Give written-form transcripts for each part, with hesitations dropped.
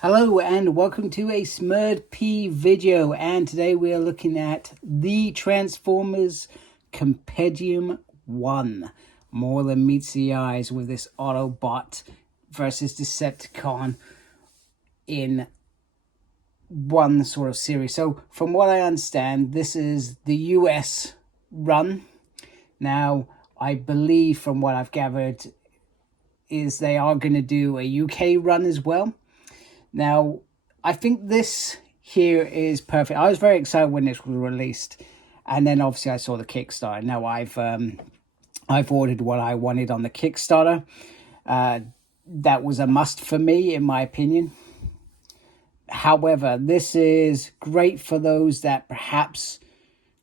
Hello and welcome to a S.H.I.E.L.D video, and today we are looking at the Transformers Compendium 1. More than meets the eyes with this Autobot versus Decepticon in one sort of series. So from what I understand, this is the US run. Now, I believe from what I've gathered is they are going to do a UK run as well. Now, I think this here is perfect. I was very excited when this was released, and then obviously I saw the Kickstarter. Now I've ordered what I wanted on the Kickstarter. That was a must for me, in my opinion. However, this is great for those that perhaps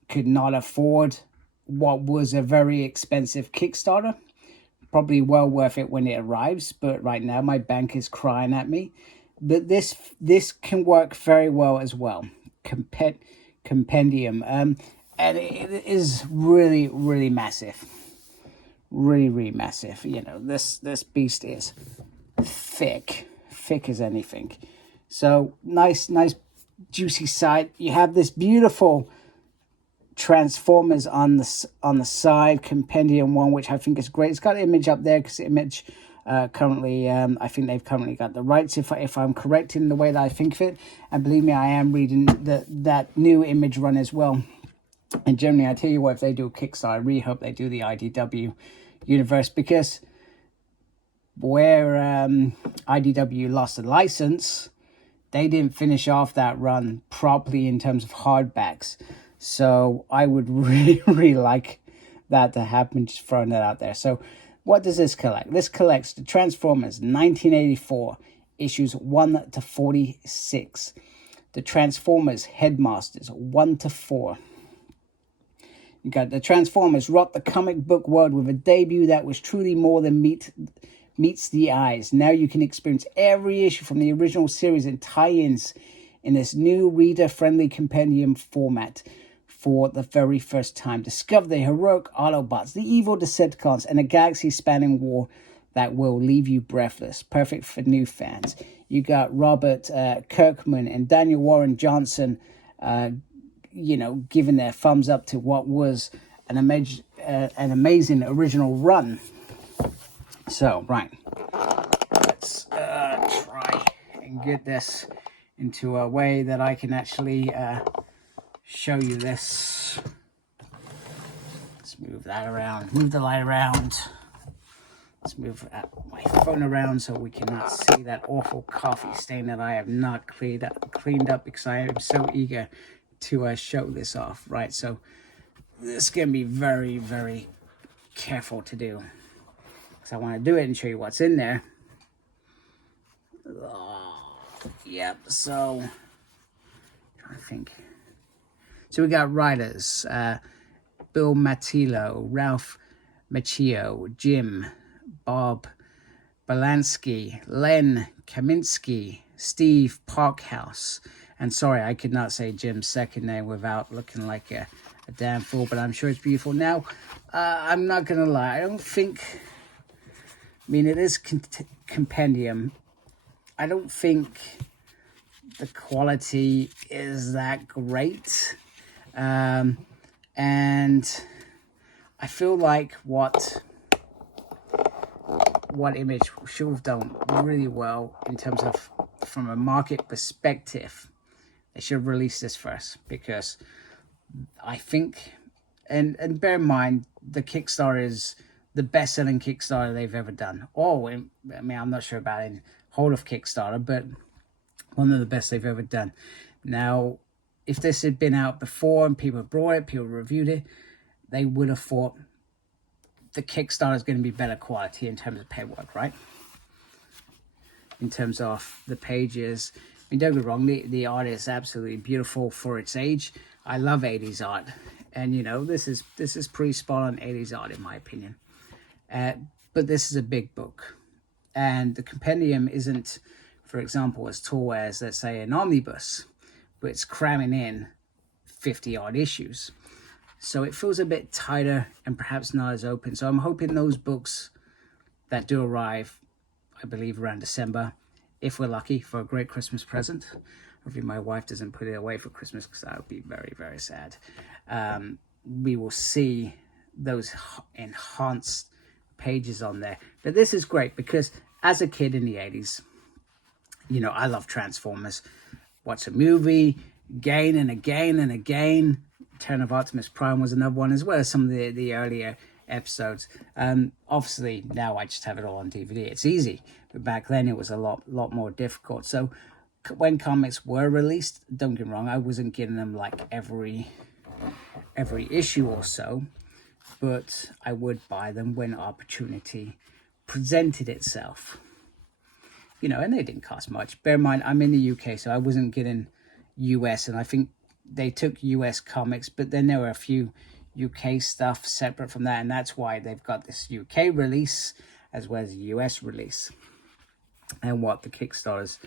could not afford what was a very expensive Kickstarter. Probably well worth it when it arrives, but right now my bank is crying at me. But this can work very well as well. Compendium, and it is really massive, really massive. You know, this beast is thick as anything. So nice juicy side. You have this beautiful Transformers on the side, Compendium 1, which I think is great. It's got Image up there because Image currently, I think they've currently got the rights, if I'm correct in the way that I think of it. And believe me, I am reading that new Image run as well. And generally, I tell you what, if they do a Kickstarter, I really hope they do the IDW universe, because where IDW lost the license, they didn't finish off that run properly in terms of hardbacks. So I would really like that to happen, just throwing that out there. So what does this collect? This collects the Transformers 1984, issues 1 to 46. The Transformers Headmasters 1 to 4. You got the Transformers rocked the comic book world with a debut that was truly more than meets the eyes. Now you can experience every issue from the original series and tie-ins in this new reader-friendly compendium format. For the very first time, discover the heroic Autobots, the evil Decepticons, and a galaxy-spanning war that will leave you breathless. Perfect for new fans. You got Robert Kirkman and Daniel Warren Johnson, giving their thumbs up to what was an amazing original run. So, right, let's try and get this into a way that I can actually show you this. Let's move that around, move the light around. Let's move my phone around so we cannot see that awful coffee stain that I have not cleaned up because I am so eager to show this off. Right, so this is going to be very careful to do, because I want to do it and show you what's in there. Yep, so I'm trying to think. So we got writers, Bill Mantlo, Ralph Macchio, Jim, Bob Budiansky, Len Kaminsky, Steve Parkhouse. And sorry, I could not say Jim's second name without looking like a damn fool, but I'm sure it's beautiful. Now, I'm not going to lie, I don't think, it is compendium. I don't think the quality is that great. And I feel like what Image should have done really well in terms of, from a market perspective, they should have released this first, because I think, and bear in mind, the Kickstarter is the best-selling Kickstarter they've ever done. I'm not sure about in whole of Kickstarter, but one of the best they've ever done. Now, if this had been out before and people brought it, people reviewed it, they would have thought the Kickstarter is going to be better quality in terms of paperwork, right? In terms of the pages. Don't get me wrong, the art is absolutely beautiful for its age. I love 80s art. And, this is pretty spot on 80s art, in my opinion. But this is a big book. And the compendium isn't, for example, as tall as, let's say, an omnibus, but it's cramming in 50-odd issues. So it feels a bit tighter and perhaps not as open. So I'm hoping those books that do arrive, I believe around December, if we're lucky, for a great Christmas present. Hopefully my wife doesn't put it away for Christmas, because that would be very, very sad. We will see those enhanced pages on there. But this is great because as a kid in the 80s, you know, I love Transformers. Watch a movie again and again and again. Return of Optimus Prime was another one, as well as some of the earlier episodes. Obviously now I just have it all on DVD. It's easy, but back then it was a lot more difficult. So when comics were released, don't get me wrong, I wasn't getting them like every issue or so, but I would buy them when opportunity presented itself. You know, and they didn't cost much. Bear in mind, I'm in the UK, so I wasn't getting US, and I think they took US comics, but then there were a few UK stuff separate from that, and that's why they've got this UK release as well as a US release. And what the Kickstarters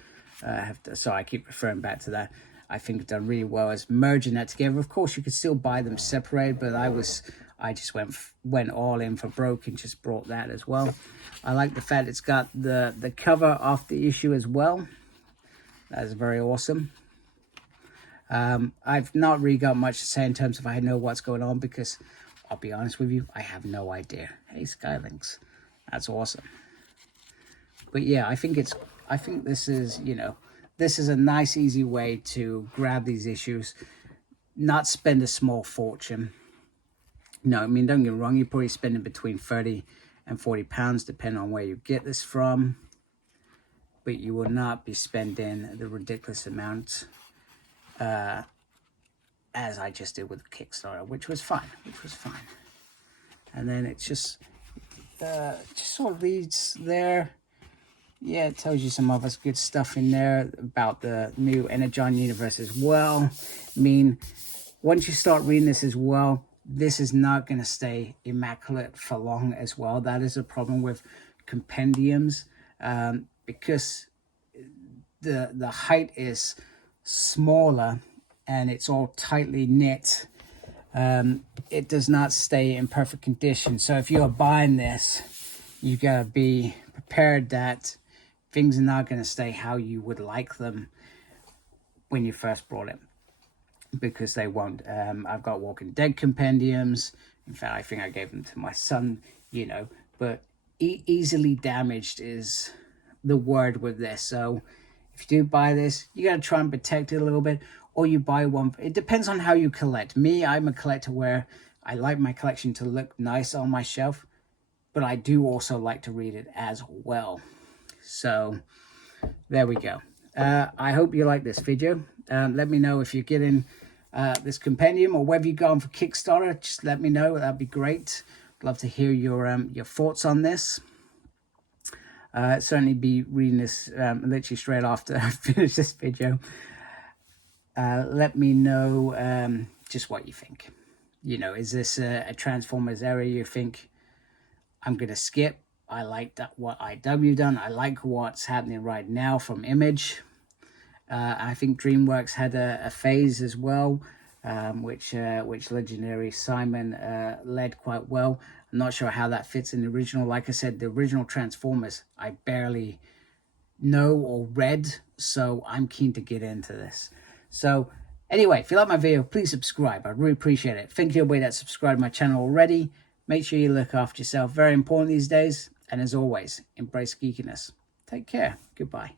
have done, so I keep referring back to that, I think have done really well as merging that together. Of course, you could still buy them separated, but I just went all in for broke and just brought that as well. I like the fact it's got the cover off the issue as well. That is very awesome. I've not really got much to say in terms of I know what's going on, because I'll be honest with you, I have no idea. Hey, Skylinks, that's awesome. But yeah, I think this is, you know, this is a nice, easy way to grab these issues, not spend a small fortune. No, I mean, don't get me wrong, you're probably spending between 30 and 40 pounds, depending on where you get this from. But you will not be spending the ridiculous amount as I just did with the Kickstarter, which was fine, And then it just sort of leads there. Yeah, it tells you some other good stuff in there about the new Energon universe as well. I mean, once you start reading this as well, this is not going to stay immaculate for long as well. That is a problem with compendiums, because the height is smaller and it's all tightly knit. It does not stay in perfect condition. So if you're buying this, you got to be prepared that things are not going to stay how you would like them when you first brought it, because they won't. I've got Walking Dead compendiums. In fact, I think I gave them to my son, you know, but easily damaged is the word with this. So if you do buy this, you got to try and protect it a little bit, or you buy one. It depends on how you collect. Me, I'm a collector where I like my collection to look nice on my shelf, but I do also like to read it as well. So there we go. I hope you like this video. Let me know if you're getting this compendium, or whether you've gone for Kickstarter. Just let me know. That'd be great. I'd love to hear your thoughts on this. Certainly be reading this literally straight after I finish this video. Let me know just what you think. You know, is this a Transformers area you think I'm going to skip? I like that what IW done. I like what's happening right now from Image. I think DreamWorks had a phase as well, which legendary Simon led quite well. I'm not sure how that fits in the original. Like I said, the original Transformers I barely know or read, so I'm keen to get into this. So anyway, if you like my video, please subscribe. I'd really appreciate it. Thank you everybody that subscribed to my channel already. Make sure you look after yourself. Very important these days. And as always, embrace geekiness. Take care. Goodbye.